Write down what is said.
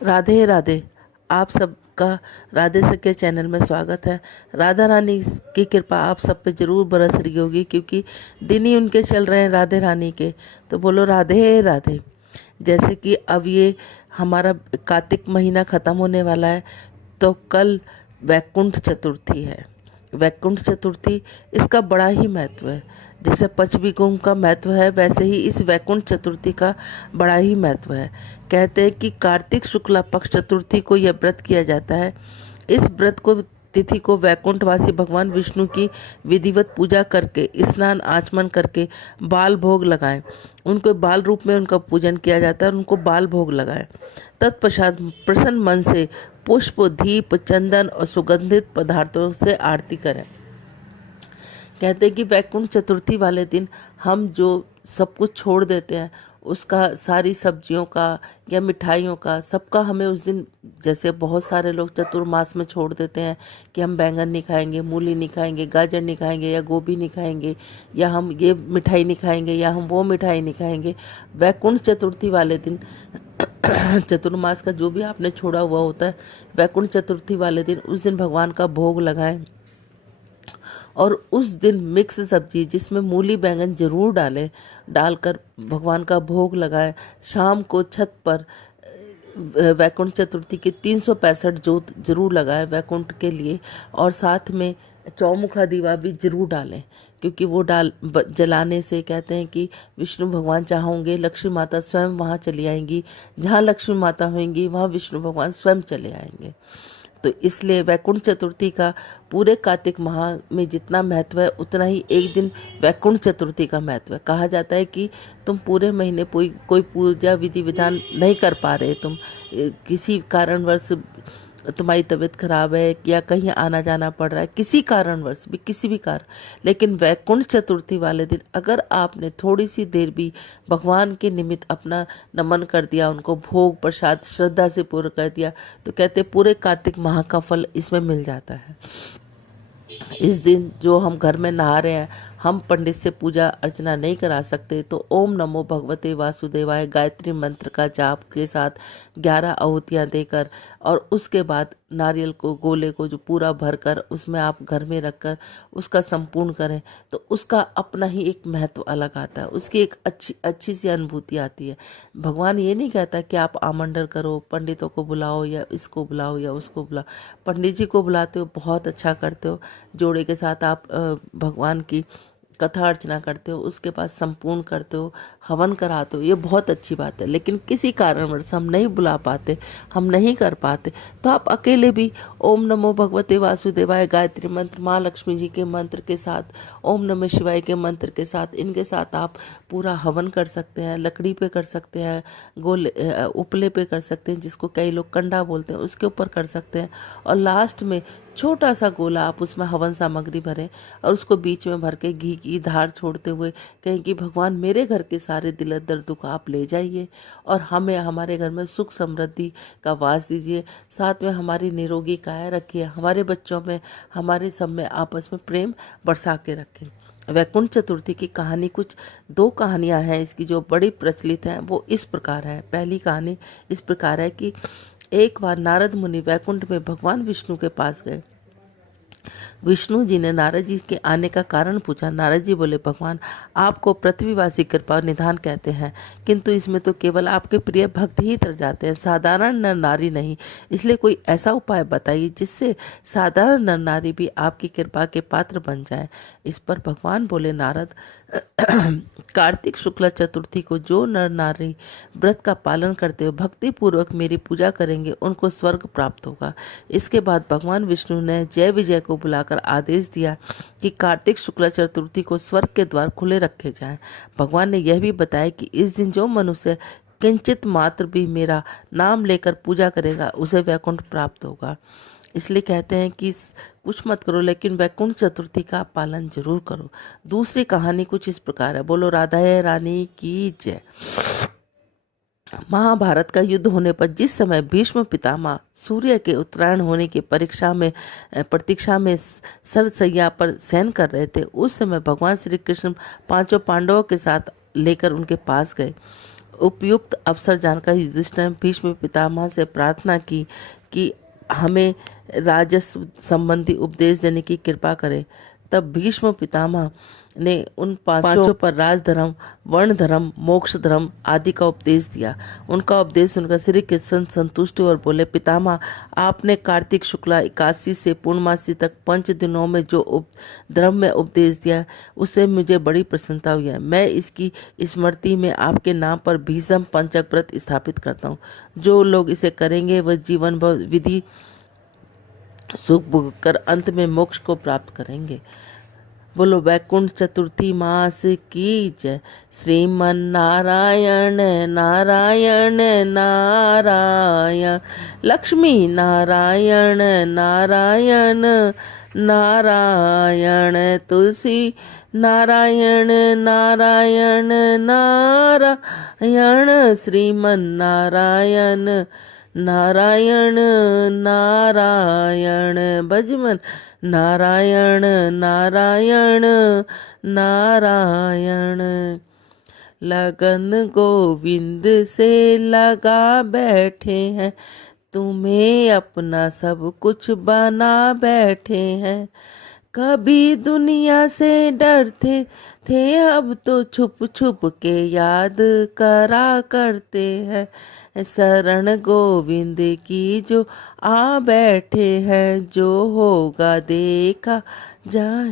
राधे राधे। आप सबका राधे सखे चैनल में स्वागत है। राधा रानी की कृपा आप सब पे जरूर बरस रही होगी, क्योंकि दिन ही उनके चल रहे हैं राधे रानी के। तो बोलो राधे राधे। जैसे कि अब ये हमारा कार्तिक महीना ख़त्म होने वाला है, तो कल वैकुंठ चतुर्थी है। वैकुंठ चतुर्थी, इसका बड़ा ही महत्व है। जैसे पंचमी का महत्व है, वैसे ही इस वैकुंठ चतुर्थी का बड़ा ही महत्व है। कहते हैं कि कार्तिक शुक्ला पक्ष चतुर्थी को यह व्रत किया जाता है। इस व्रत को तिथि को वैकुंठवासी भगवान विष्णु की विधिवत पूजा करके, स्नान आचमन करके बाल भोग लगाएं। उनको बाल रूप में उनका पूजन किया जाता है और उनको बाल भोग लगाएं। तत्पश्चात प्रसन्न मन से पुष्प, दीप, चंदन और सुगंधित पदार्थों से आरती करें। कहते हैं कि वैकुंठ चतुर्थी वाले दिन हम जो सब कुछ छोड़ देते हैं, उसका सारी सब्जियों का या मिठाइयों का सबका हमें उस दिन, जैसे बहुत सारे लोग चतुर्मास में छोड़ देते हैं कि हम बैंगन नहीं खाएंगे, मूली नहीं खाएंगे, गाजर नहीं खाएंगे या गोभी नहीं खाएंगे, या हम ये मिठाई नहीं खाएंगे या हम वो मिठाई नहीं खाएंगे। वैकुंठ चतुर्थी वाले दिन चतुर्मास का जो भी आपने छोड़ा हुआ होता है, वैकुंठ चतुर्थी वाले दिन उस दिन भगवान का भोग लगाएं। और उस दिन मिक्स सब्जी जिसमें मूली बैंगन जरूर डालकर भगवान का भोग लगाएं। शाम को छत पर वैकुंठ चतुर्थी के 365 जोत जरूर लगाएं वैकुंठ के लिए, और साथ में चौमुखा दीवा भी जरूर डालें, क्योंकि वो जलाने से कहते हैं कि विष्णु भगवान चाहोगे लक्ष्मी माता स्वयं वहाँ चली आएंगी। जहाँ लक्ष्मी माता होंगी वहाँ विष्णु भगवान स्वयं चले आएंगे। तो इसलिए वैकुंठ चतुर्थी का पूरे कार्तिक माह में जितना महत्व है, उतना ही एक दिन वैकुंठ चतुर्थी का महत्व है। कहा जाता है कि तुम पूरे महीने कोई पूजा विधि विधान नहीं कर पा रहे, तुम किसी कारणवश तुम्हारी तबीयत खराब है या कहीं आना जाना पड़ रहा है, किसी कारणवश भी, किसी भी कारण, लेकिन वैकुंठ चतुर्थी वाले दिन अगर आपने थोड़ी सी देर भी भगवान के निमित्त अपना नमन कर दिया, उनको भोग प्रसाद श्रद्धा से पूरा कर दिया, तो कहते पूरे कार्तिक माह का फल इसमें मिल जाता है। इस दिन जो हम घर में नहा रहे हैं, हम पंडित से पूजा अर्चना नहीं करा सकते, तो ओम नमो भगवते वासुदेवाय गायत्री मंत्र का जाप के साथ 11 आहुतियाँ देकर, और उसके बाद नारियल को, गोले को जो पूरा भरकर उसमें आप घर में रखकर उसका संपूर्ण करें, तो उसका अपना ही एक महत्व अलग आता है। उसकी एक अच्छी सी अनुभूति आती है। भगवान ये नहीं कहता कि आप आमंडल करो, पंडितों को बुलाओ या इसको बुलाओ या उसको बुलाओ। पंडित जी को बुलाते हो, बहुत अच्छा करते हो, जोड़े के साथ आप भगवान की कथा अर्चना करते हो, उसके बाद संपूर्ण करते हो, हवन कराते हो, ये बहुत अच्छी बात है। लेकिन किसी कारणवश हम नहीं बुला पाते, हम नहीं कर पाते, तो आप अकेले भी ओम नमो भगवते वासुदेवाय गायत्री मंत्र, माँ लक्ष्मी जी के मंत्र के साथ, ओम नमः शिवाय के मंत्र के साथ, इनके साथ आप पूरा हवन कर सकते हैं। लकड़ी पे कर सकते हैं, उपले पे कर सकते हैं, जिसको कई लोग कंडा बोलते हैं, उसके ऊपर कर सकते हैं। और लास्ट में छोटा सा गोला आप उसमें हवन सामग्री भरें और उसको बीच में भर के घी की धार छोड़ते हुए कहें कि भगवान मेरे घर के सारे दिल दर्द दुख आप ले जाइए और हमें हमारे घर में सुख समृद्धि का वास दीजिए, साथ में हमारी निरोगी काया रखिए, हमारे बच्चों में, हमारे सब में आपस में प्रेम बरसा के रखें। वैकुंठ चतुर्थी की कहानी, कुछ 2 कहानियां हैं इसकी जो बड़ी प्रचलित हैं। वो इस प्रकार है। पहली कहानी इस प्रकार है कि एक बार नारद मुनि वैकुंठ में भगवान विष्णु के पास गए। विष्णु जी ने नारद जी के आने का कारण पूछा। नारद जी बोले, भगवान आपको पृथ्वीवासी कृपा निधान कहते हैं, किंतु इसमें तो केवल आपके प्रिय भक्त ही तर जाते हैं, साधारण नर नारी नहीं। इसलिए कोई ऐसा उपाय बताइए जिससे साधारण नर नारी भी आपकी कृपा के पात्र बन जाए। इस पर भगवान बोले, नारद कार्तिक शुक्ला चतुर्थी को जो नर नारी व्रत का पालन करते हुए भक्ति पूर्वक मेरी पूजा करेंगे, उनको स्वर्ग प्राप्त होगा। इसके बाद भगवान विष्णु ने जय विजय को बुलाकर आदेश दिया कि कार्तिक शुक्ला चतुर्थी को स्वर्ग के द्वार खुले रखे जाएं। भगवान ने यह भी बताया कि इस दिन जो मनुष्य किंचित मात्र भी मेरा नाम लेकर पूजा करेगा, उसे वैकुंठ प्राप्त होगा। इसलिए कहते हैं कि कुछ मत करो, लेकिन वैकुंठ चतुर्थी का पालन जरूर करो। दूसरी कहानी कुछ इस प्रकार है। बोलो राधा रानी की जय। महाभारत का युद्ध होने पर जिस समय भीष्म पितामह सूर्य के उत्तरायण होने की प्रतीक्षा में सरसैया पर शयन कर रहे थे, उस समय भगवान श्री कृष्ण 5 पांडवों के साथ लेकर उनके पास गए। उपयुक्त अवसर जानकर युधिष्ठिर ने भीष्म पितामह से प्रार्थना की कि हमें राजस्व संबंधी उपदेश देने की कृपा करें। तब भीष्म पितामह ने उन पांचों पर राजधर्म, वर्ण धर्म, मोक्ष धर्म आदि का उपदेश दिया। उनका उपदेश सुनकर श्री कृष्ण संतुष्ट हुए और बोले, पितामह, आपने कार्तिक शुक्ला एकादशी से पूर्णमासी तक 5 दिनों में जो धर्म में उपदेश दिया उससे मुझे बड़ी प्रसन्नता हुई है। मैं इसकी स्मृति में आपके नाम पर भीष्म पंचक व्रत स्थापित करता हूँ। जो लोग इसे करेंगे वह जीवन भर विधि सुख भोग कर अंत में मोक्ष को प्राप्त करेंगे। बोलो वैकुंठ चतुर्थी मास की जय। श्रीमन नारायण नारायण नारायण, लक्ष्मी नारायण नारायण नारायण, तुलसी नारायण नारायण नारायण, श्रीमन नारायण नारायण नारायण, भजमन नारायण नारायण नारायण। लगन गोविंद से लगा बैठे हैं, तुम्हें अपना सब कुछ बना बैठे हैं। कभी दुनिया से डरते थे, अब तो छुप छुप के याद करा करते हैं। शरण गोविंद की जो आ बैठे हैं, जो होगा देखा जाए।